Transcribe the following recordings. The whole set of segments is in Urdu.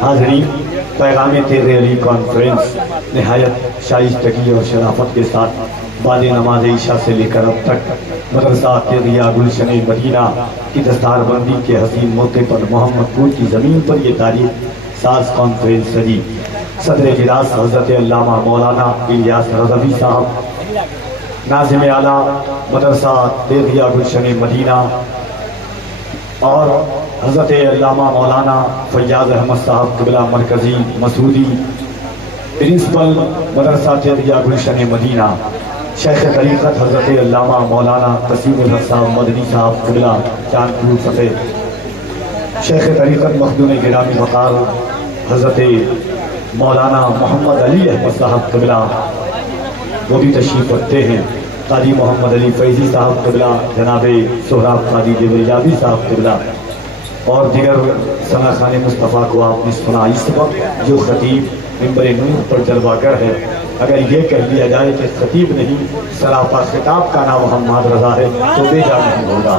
حاضرین، پیغام تیغ علی کانفرنس نہایت شائستگی اور شرافت کے ساتھ بعد نماز عشاء سے لے کر اب تک مدرسہ تیغیہ گلشن مدینہ کی دستار بندی کے حسین موقع پر محمد پور کی زمین پر یہ تاریخ ساز کانفرنس سجی۔ صدر اجلاس حضرت علامہ مولانا الیاس رضوی صاحب، ناظم اعلیٰ مدرسہ تیغیہ گلشن مدینہ، اور حضرت علامہ مولانا فیاض احمد صاحب قبلہ مرکزی مسعودی، پرنسپل مدرسہ تیغیہ گلشن مدینہ، شیخ طریقت حضرت علامہ مولانا قسیم الحق صاحب مدنی صاحب قبلہ چاندپور فتح، شیخ طریقت مخدوم گرامی وقار حضرت مولانا محمد علی احمد صاحب قبلہ، وہ بھی تشریف رکھتے ہیں، قاضی محمد علی فیضی صاحب قبلہ، جناب سہراب قاضی دیوریابی صاحب قبلہ، اور دیگر ثنا خان مصطفیٰ کو آپ نے سنا اس وقت جو خطیب منبر نور پر جلوہ گر ہے۔ اگر یہ کہہ لیا جائے کہ خطیب نہیں، سراپا خطاب کا نام محمد رضا ہے تو بے جا نہیں ہوگا۔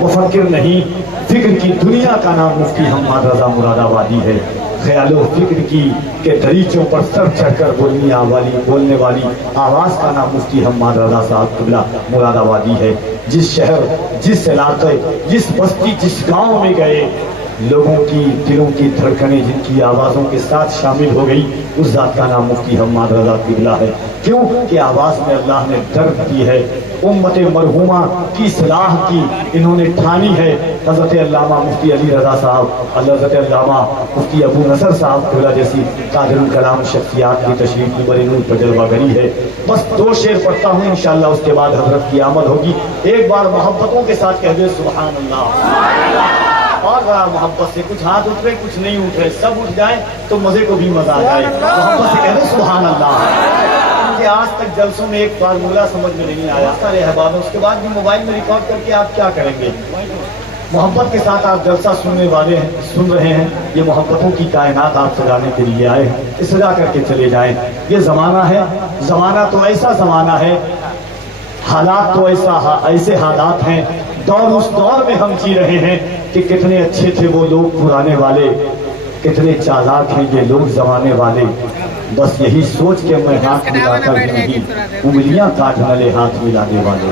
مفکر نہیں، فکر کی دنیا کا نام مفتی محمد رضا مراد آبادی ہے۔ خیال و فکر کی کہ دریچوں پر سر چڑھ کر بولنے والی آواز کا نام مفتی محمد رضا صاحب قبلہ مراد آبادی ہے۔ جس شہر، جس علاقے، جس بستی، جس گاؤں میں گئے، لوگوں کی دلوں کی دھڑکنیں جن کی آوازوں کے ساتھ شامل ہو گئی، اس ذات کا نام مفتی محمد رضا قبلہ ہے۔ کیوں کہ آواز میں اللہ نے درد دی ہے، امت مرحومہ کی اصلاح کی انہوں نے ٹھانی ہے۔ حضرت علامہ مفتی علی رضا صاحب، حضرت علامہ مفتی ابو نصر صاحب قبلہ جیسی قادر الکلام شخصیات کی تشریف منبر نور پر جلوہ گری ہے۔ بس 2 شعر پڑھتا ہوں، انشاءاللہ اس کے بعد حضرت کی آمد ہوگی۔ ایک بار محبتوں کے ساتھ کہہ دے سبحان اللہ، اور بڑا محبت سے، کچھ ہاتھ اٹھ رہے کچھ نہیں اٹھ رہے، سب اٹھ جائیں تو مزے کو بھی مزہ آ جائے۔ محبت سے کہہ دے سبحان اللہ۔ کیونکہ آج تک جلسوں میں ایک فارمولہ سمجھ میں نہیں آیا، سارے احباب اس کے بعد بھی موبائل میں ریکارڈ کر کے آپ کیا کریں گے؟ محبت کے ساتھ آپ جلسہ سن رہے ہیں، یہ محبتوں کی کائنات آپ سجانے کے لیے آئے ہیں، اس سجا کر کے چلے جائیں۔ یہ زمانہ ہے، زمانہ تو ایسا زمانہ ہے، حالات تو ایسے حالات ہیں، دور اس دور میں ہم جی رہے ہیں کہ کتنے اچھے تھے وہ لوگ پرانے والے، کتنے چالاک ہیں یہ لوگ زمانے والے۔ بس یہی سوچ کے میں ہاتھ ملاتا ہی نہیں، انگلیاں کاٹ نلے ہاتھ ملانے والے۔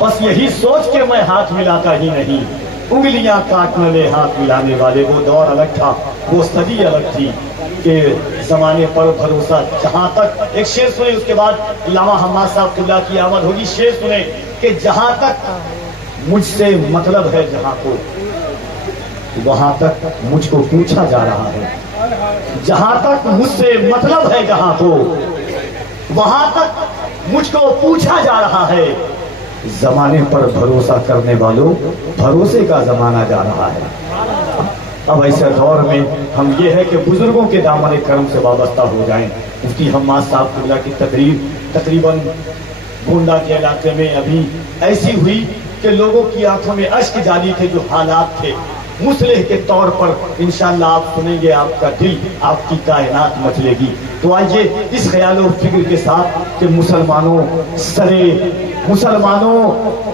بس یہی سوچ کے میں ہاتھ ملاتا ہی نہیں، انگلیاں کاٹ نلے ہاتھ ملانے والے۔ وہ دور الگ تھا، وہ صدی الگ تھی کہ زمانے پر بھروسہ۔ جہاں تک ایک شعر سنے، اس کے بعد علامہ حماد صاحب قبلہ کی آمد ہوگی۔ شعر سنے کہ جہاں تک مجھ سے مطلب ہے جہاں کو، وہاں تک مجھ کو پوچھا جا رہا ہے۔ جہاں تک مجھ سے مطلب ہے جہاں کو، وہاں تک مجھ کو پوچھا جا رہا ہے۔ زمانے پر بھروسہ کرنے والوں، بھروسے کا زمانہ جا رہا ہے۔ اب ایسے دور میں ہم یہ ہے کہ بزرگوں کے دامن کرم سے وابستہ ہو جائیں۔ مفتی حماد صاحب قبلہ کی تقریر تقریباً گونڈا کے علاقے میں ابھی ایسی ہوئی کہ لوگوں کی آنکھوں میں اشک جاری تھے، جو حالات تھے مصلح کے طور پر انشاءاللہ آپ سنیں گے، آپ کا دل، آپ کی کائنات مچلے گی۔ تو آئیے اس خیال و فکر کے ساتھ کہ مسلمانوں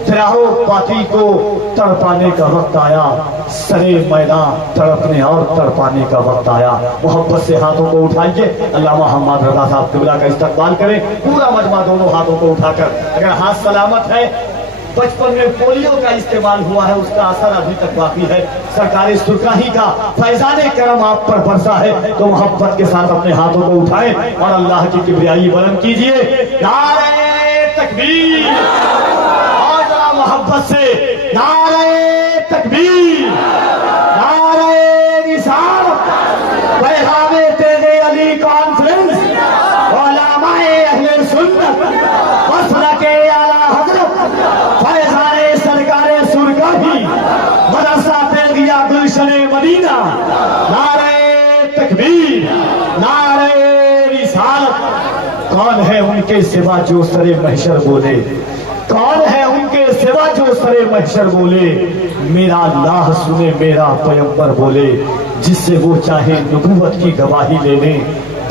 دراہو باطل کو تڑپانے کا وقت آیا، سرے میدان تڑپنے اور تڑپانے کا وقت آیا۔ محبت سے ہاتھوں کو اٹھائیے، علامہ محمد رضا صاحب قبلہ کا استقبال کریں، پورا مجمع دونوں ہاتھوں کو اٹھا کر۔ اگر ہاتھ سلامت ہے، بچپن میں پولیو کا استعمال ہوا ہے، اس کا اثر ابھی تک باقی ہے، سرکار سرکاہی کا فیضان کرم آپ پر برسا ہے، تو محبت کے ساتھ اپنے ہاتھوں کو اٹھائیں اور اللہ کی کبریائی بلند کیجئے۔ نعرہ تکبیر، اور ذرا محبت سے نعرہ تکبیر، نعرہ رسالت، پیغام تیغ علی کانفرنس، علماء اہل سنت، مسلک اعلیٰ حضرت فیضان سرکار سرکاہی مدرسہ تیغیہ گلشن مدینہ، نعرہ تکبیر، نعرہ رسالت۔ کون ہے ان کے سوا جو سر محشر بولے، کون ہے ان کے سوا جو سر محشر بولے، میرا اللہ سنے میرا پیغمبر بولے، جس سے وہ چاہے نبوت کی گواہی لے لیں،